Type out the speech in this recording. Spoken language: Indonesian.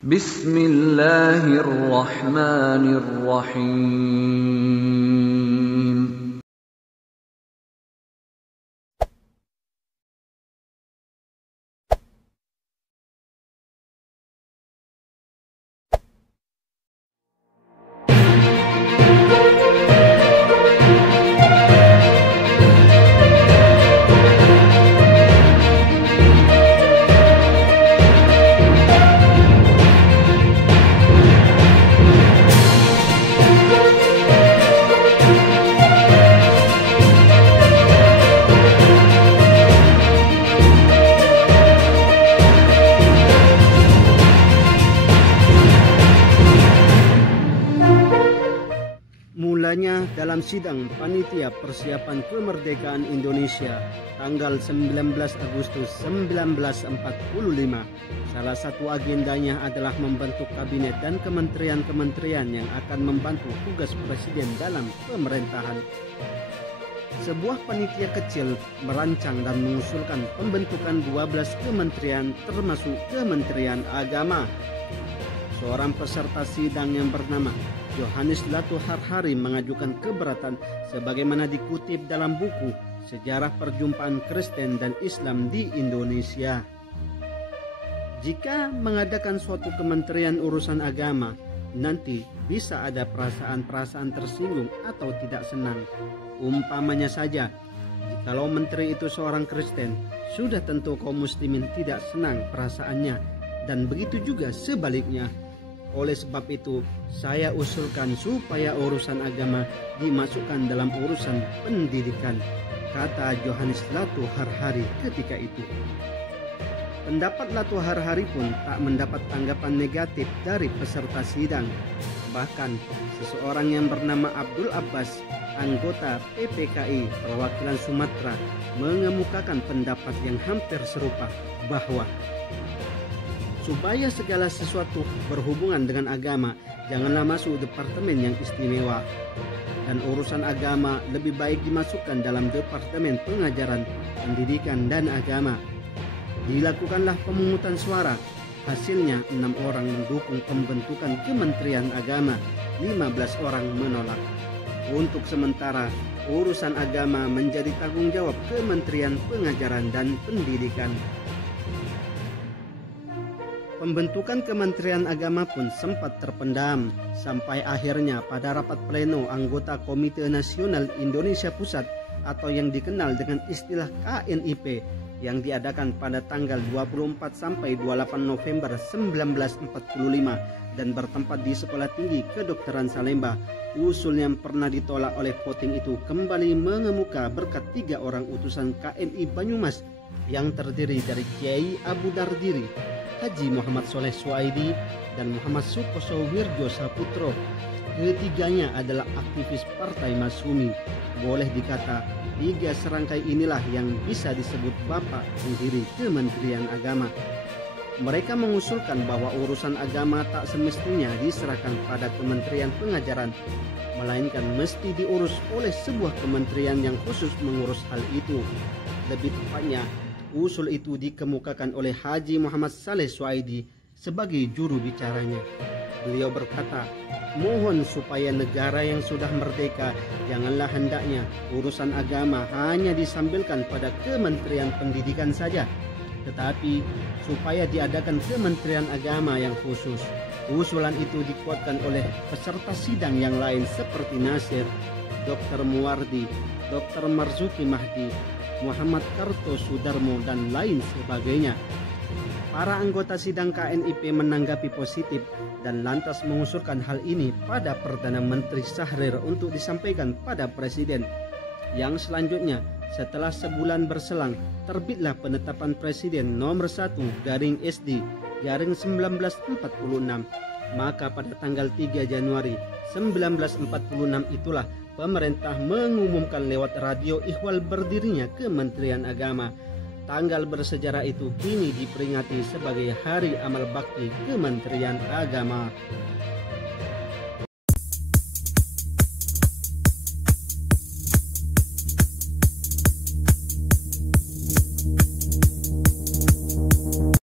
Bismillahirrahmanirrahim. Mulanya dalam sidang Panitia Persiapan Kemerdekaan Indonesia tanggal 19 Agustus 1945. Salah satu agendanya adalah membentuk kabinet dan kementerian-kementerian yang akan membantu tugas Presiden dalam pemerintahan. Sebuah panitia kecil merancang dan mengusulkan pembentukan 12 kementerian termasuk Kementerian Agama. Seorang peserta sidang yang bernama Johannes Latu Harhari mengajukan keberatan sebagaimana dikutip dalam buku Sejarah Perjumpaan Kristen dan Islam di Indonesia. Jika mengadakan suatu kementerian urusan agama, nanti bisa ada perasaan-perasaan tersinggung atau tidak senang. Umpamanya saja, jikalau menteri itu seorang Kristen, sudah tentu kaum muslimin tidak senang perasaannya, dan begitu juga sebaliknya. Oleh sebab itu, saya usulkan supaya urusan agama dimasukkan dalam urusan pendidikan, kata Johannes Latu Harhari ketika itu. Pendapat Latu Harhari pun tak mendapat tanggapan negatif dari peserta sidang. Bahkan, seseorang yang bernama Abdul Abbas, anggota PPKI perwakilan Sumatera, mengemukakan pendapat yang hampir serupa bahwa supaya segala sesuatu berhubungan dengan agama, janganlah masuk departemen yang istimewa. Dan urusan agama lebih baik dimasukkan dalam departemen pengajaran, pendidikan, dan agama. Dilakukanlah pemungutan suara. Hasilnya 6 orang mendukung pembentukan Kementerian Agama, 15 orang menolak. Untuk sementara, urusan agama menjadi tanggung jawab Kementerian Pengajaran dan Pendidikan. Pembentukan Kementerian Agama pun sempat terpendam sampai akhirnya pada rapat pleno anggota Komite Nasional Indonesia Pusat atau yang dikenal dengan istilah KNIP yang diadakan pada tanggal 24 sampai 28 November 1945 dan bertempat di Sekolah Tinggi Kedokteran Salemba. Usul yang pernah ditolak oleh voting itu kembali mengemuka berkat 3 orang utusan KNI Banyumas yang terdiri dari Kiai Abu Dardiri, Haji Muhammad Soleh Suaidi, dan Muhammad Sukoso Wirjo Saputro. Ketiganya adalah aktivis Partai Masyumi. Boleh dikata, 3 serangkai inilah yang bisa disebut bapak pendiri Kementerian Agama. Mereka mengusulkan bahwa urusan agama tak semestinya diserahkan pada Kementerian Pengajaran, melainkan mesti diurus oleh sebuah kementerian yang khusus mengurus hal itu. Lebih tepatnya, usul itu dikemukakan oleh Haji Muhammad Saleh Suaidi sebagai juru bicaranya. Beliau berkata, mohon supaya negara yang sudah merdeka janganlah hendaknya urusan agama hanya disambilkan pada Kementerian Pendidikan saja, tetapi supaya diadakan Kementerian Agama yang khusus. Usulan itu dikuatkan oleh peserta sidang yang lain seperti Nasir, Dr. Muwardi, Dr. Marzuki Mahdi, Muhammad Kartosudarmo, dan lain sebagainya. Para anggota sidang KNIP menanggapi positif dan lantas mengusulkan hal ini pada Perdana Menteri Syahrir untuk disampaikan pada Presiden. Yang selanjutnya, setelah sebulan berselang, terbitlah penetapan Presiden nomor 1/SD/1946. Maka pada tanggal 3 Januari 1946 itulah pemerintah mengumumkan lewat radio ihwal berdirinya Kementerian Agama. Tanggal bersejarah itu kini diperingati sebagai Hari Amal Bakti Kementerian Agama.